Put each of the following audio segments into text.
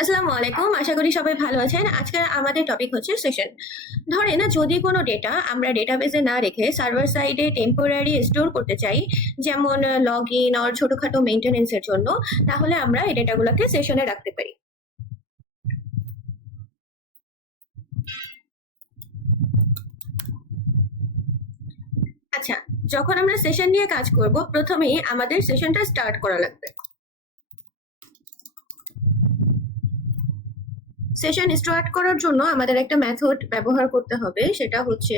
আসসালামু আলাইকুম, আশা করি সবাই ভালো আছেন। আজকে আমাদের টপিক হচ্ছে সেশন। ধরেন যদি কোনো ডেটা আমরা ডেটাবেসে না রেখে সার্ভার সাইডে টেম্পোরারি স্টোর করতে চাই, যেমন লগ ইন আর ছোটখাটো মেইনটেনেন্সের জন্য, তাহলে আমরা এই ডেটাগুলোকে সেশনে রাখতে পারি। আচ্ছা, যখন আমরা সেশন নিয়ে কাজ করব, প্রথমেই আমাদের সেশনটা স্টার্ট করা লাগবে। সেশন স্টার্ট করার জন্য আমাদের একটা মেথড ব্যবহার করতে হবে, সেটা হচ্ছে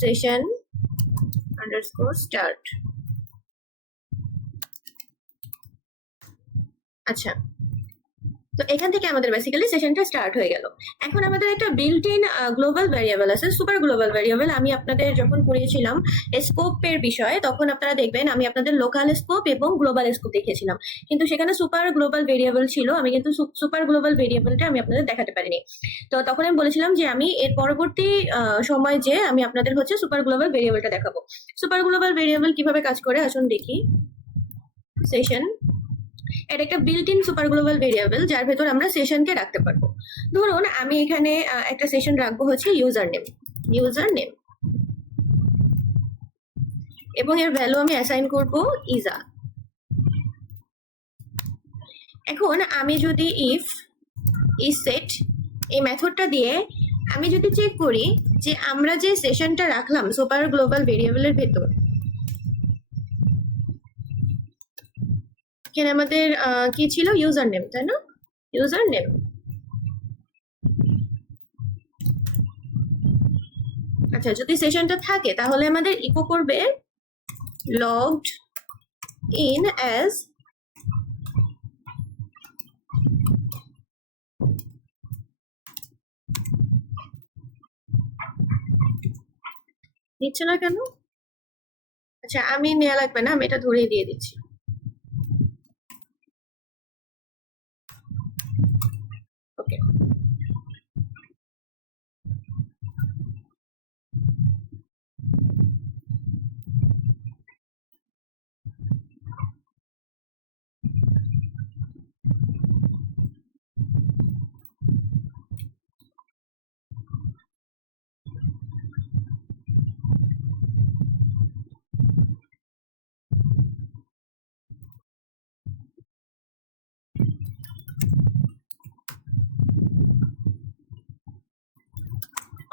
সেশন আন্ডারস্কোর স্টার্ট। আচ্ছা, তো এখান থেকে আমাদের বেসিক্যালি সেশনটা স্টার্ট হয়ে গেল। এখন আমাদের একটা বিল্ট ইন গ্লোবাল ভ্যারিয়েবল আছে, সুপার গ্লোবাল ভ্যারিয়েবল। আমি আপনাদের যখন পড়িয়েছিলাম স্কোপের বিষয়ে, তখন আপনারা দেখবেন আমি আপনাদের লোকাল স্কোপ এবং গ্লোবাল স্কোপ দেখিয়েছিলাম, কিন্তু সেখানে সুপার গ্লোবাল ভেরিয়েবল ছিল। আমি কিন্তু সুপার গ্লোবাল ভেরিয়েবলটা আমি আপনাদের দেখাতে পারিনি। তো তখন আমি বলেছিলাম যে আমি এর পরবর্তী সময় যে আমি আপনাদের হচ্ছে সুপার গ্লোবাল ভেরিয়েবলটা দেখাবো। সুপার গ্লোবাল ভেরিয়েবল কিভাবে কাজ করে আসুন দেখি। সেশন, এটা একটা built in super global variable, যার ভেতর আমরা সেশনকে রাখতে পারবো। ধরুন আমি এখানে একটা সেশন রাখবো হচ্ছে ইউজার নেম, ইউজার নেম, এবং এর ভ্যালু আমি অ্যাসাইন করব ইজা। এখন আমি যদি ইফ ইজ সেট এই মেথডটা দিয়ে আমি যদি চেক করি যে আমরা যে সেশনটা রাখলাম সুপার গ্লোবাল ভেরিয়েবলের ভেতর, এখানে আমাদের কি ছিল, ইউজার নেম, তাই না? User name. আচ্ছা, যদি সেশনটা থাকে তাহলে আমাদের ইকো করবে logged in as নিচ্ছে না কেন? আচ্ছা, আমি নেওয়া লাগবে না, আমি এটা ধরেই দিয়ে দিচ্ছি। ওকে,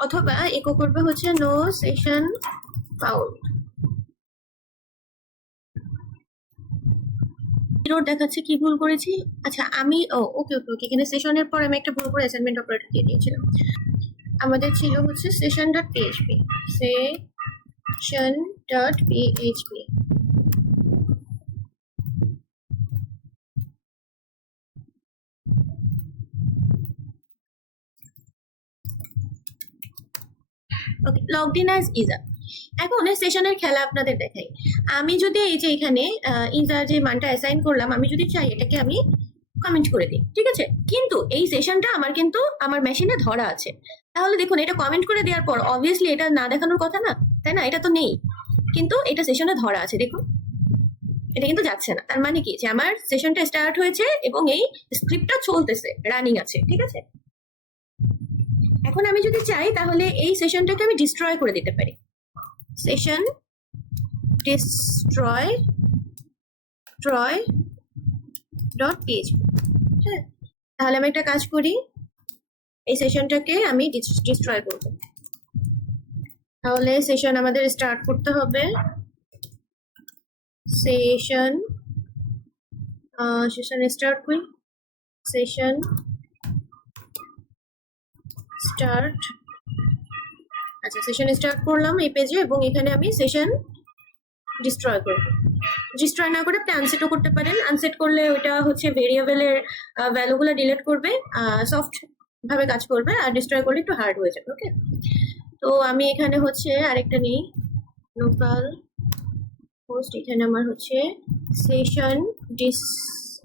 অথবা ইকো করবে হচ্ছে নো সেশন ফাউন্ড। এরর দেখাচ্ছে, কি ভুল করেছি? আচ্ছা আমি ওকে ওকে ওকে, এখানে সেশনের পর আমি একটা ভুল করে অ্যাসাইনমেন্ট অপারেটর দিয়ে দিয়েছিলাম। আমাদের ছিল হচ্ছে session dot PHP, session dot PHP. Okay, logged in as ইজা। এখন সেশনের খেলা আপনাদের দেখাই। আমি যদি এই যে এখানে ইজা যে মানটা অ্যাসাইন করলাম, আমি যদি চাই এটাকে আমি কমেন্ট করে দিই, ঠিক আছে? কিন্তু এই সেশনটা আমার কিন্তু আমার মেশিনে ধরা আছে। তাহলে দেখুন, এটা কমেন্ট করে দেওয়ার পর অবভিয়াসলি এটা না দেখানোর কথা না, তাই না? এটা তো নেই, কিন্তু এটা সেশনে ধরা আছে, দেখুন এটা কিন্তু যাচ্ছে না। তার মানে কি, যে আমার সেশনটা স্টার্ট হয়েছে এবং এই স্ক্রিপ্টটা চলতেছে, রানিং আছে, ঠিক আছে? এখন আমি যদি চাই তাহলে এই সেশনটাকে আমি ডিস্ট্রয় করে দিতে পারি। Session destroy dot PHP. হ্যাঁ, তাহলে আমি একটা কাজ করি, এই সেশনটাকে আমি ডিস্ট্রয় করব। তাহলে সেশন আমাদের স্টার্ট করতে হবে। সেশন সেশন স্টার্ট করি, সেশন স্টার্ট। আচ্ছা, সেশন স্টার্ট করলাম এই পেজে, এবং এখানে আমি সেশন ডিস্ট্রয় করব। ডিস্ট্রয় না করে আপনি আনসেটও করতে পারেন। আনসেট করলে ওইটা হচ্ছে ভেরিয়েবলের ভ্যালুগুলো ডিলিট করবে, সফট ভাবে কাজ করবে, আর ডিস্ট্রয় করলে একটু হার্ড হয়ে যাবে। ওকে, তো আমি এখানে হচ্ছে আরেকটা নিই, লোকাল হোস্ট। এখানে আমার হচ্ছে session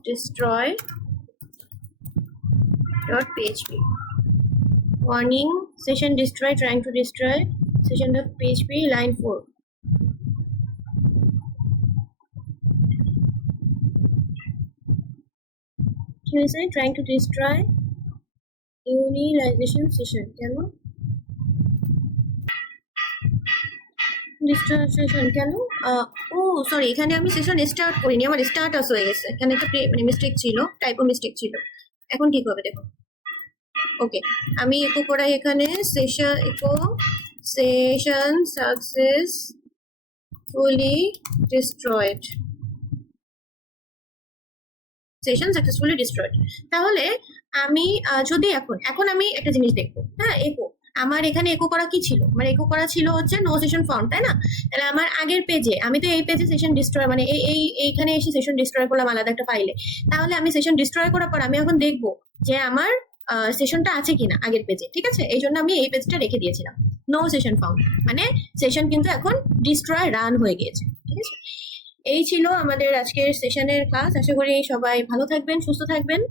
destroy dot PHP. Warning, session destroy, trying to destroy session dot PHP, line 4। resign trying to destroy unionization session কেন ডিস্টার্ব সেশন কেন ও সরি এখানে আমি সেশন স্টার্ট করিনি আমার স্টার্টাস হয়ে গেছে এখানে একটা মানে মিস্টেক ছিল টাইপো মিস্টেক ছিল এখন ঠিক হবে দেখো ওকে আমি ইকো করাই এখানে session successfully destroyed session successfully destroyed তাহলে আমি যদি এখন আমি একটা জিনিস দেখবো হ্যাঁ একো আমার এখানে একো করা কি ছিল আমার একো করা ছিল হচ্ছে নো সেশন ফাউন্ড তাই না তাহলে আমার আগের পেজে আমি তো এই পেজে সেশন ডিস্ট্রয় মানে এইখানে এসে সেশন ডিস্ট্রয় করলাম আলাদা একটা ফাইলে তাহলে আমি সেশন ডিস্ট্রয় করার পর আমি এখন দেখবো যে আমার সেশনটা আছে কিনা আগের পেজে ঠিক আছে এই জন্য আমি এই পেজটা রেখে দিয়েছিলাম নো সেশন ফাউন্ড মানে সেশন কিন্তু এখন ডিস্ট্রয় রান হয়ে গিয়েছে ঠিক আছে এই ছিল আমাদের আজকের সেশনের ক্লাস আশা করি সবাই ভালো থাকবেন সুস্থ থাকবেন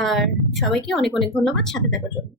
আর সবাইকে অনেক অনেক ধন্যবাদ সাথে থাকার জন্য